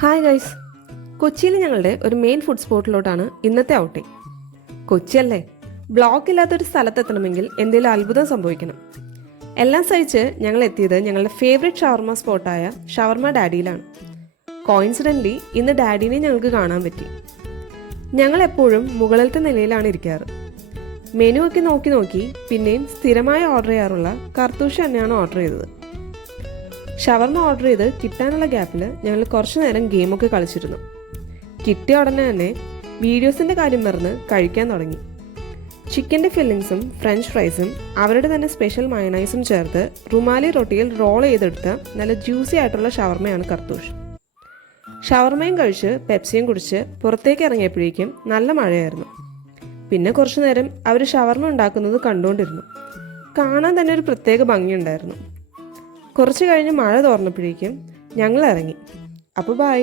Hi guys, കൊച്ചിയിൽ ഞങ്ങളുടെ ഒരു മെയിൻ ഫുഡ് സ്പോട്ടിലോട്ടാണ് ഇന്നത്തെ ഔട്ടിംഗ്. കൊച്ചിയല്ലേ, ബ്ലോക്ക് ഇല്ലാത്തൊരു സ്ഥലത്തെത്തണമെങ്കിൽ എന്തെങ്കിലും അത്ഭുതം സംഭവിക്കണം. എല്ലാം സഹിച്ച് ഞങ്ങൾ എത്തിയത് ഞങ്ങളുടെ ഫേവറേറ്റ് ഷവർമ സ്പോട്ടായ ഷവർമ ഡാഡിയിലാണ്. കോയിൻസിഡൻ്റ്ലി ഇന്ന് ഡാഡിനെ ഞങ്ങൾക്ക് കാണാൻ പറ്റി. ഞങ്ങൾ എപ്പോഴും മുകളിലത്തെ നിലയിലാണ് ഇരിക്കാറ്. മെനു ഒക്കെ നോക്കി നോക്കി പിന്നെയും സ്ഥിരമായി ഓർഡർ ചെയ്യാറുള്ള കർത്തൂഷ് തന്നെയാണ് ഓർഡർ ചെയ്തത്. ഷവർമ ഓർഡർ ചെയ്ത് കിട്ടാനുള്ള ഗ്യാപ്പിൽ ഞങ്ങൾ കുറച്ചു നേരം ഗെയിമൊക്കെ കളിച്ചിരുന്നു. കിട്ടിയ ഉടനെ തന്നെ വീഡിയോസിൻ്റെ കാര്യം മറന്ന് കഴിക്കാൻ തുടങ്ങി. ചിക്കൻ്റെ ഫില്ലിങ്സും ഫ്രഞ്ച് ഫ്രൈസും അവരുടെ തന്നെ സ്പെഷ്യൽ മയണൈസും ചേർത്ത് റുമാലി റൊട്ടിയിൽ റോൾ ചെയ്തെടുത്ത നല്ല ജ്യൂസി ആയിട്ടുള്ള ഷവർമയാണ് കർത്തൂഷ്. ഷവർമയും കഴിച്ച് പെപ്സിയും കുടിച്ച് പുറത്തേക്ക് ഇറങ്ങിയപ്പോഴേക്കും നല്ല മഴയായിരുന്നു. പിന്നെ കുറച്ചു നേരം അവർ ഷവർമ ഉണ്ടാക്കുന്നത് കണ്ടുകൊണ്ടിരുന്നു. കാണാൻ തന്നെ ഒരു പ്രത്യേക ഭംഗിയുണ്ടായിരുന്നു. കുറച്ച് കഴിഞ്ഞ് മഴ തോർന്നപ്പോഴേക്കും ഞങ്ങൾ ഇറങ്ങി. അപ്പോൾ ബൈ.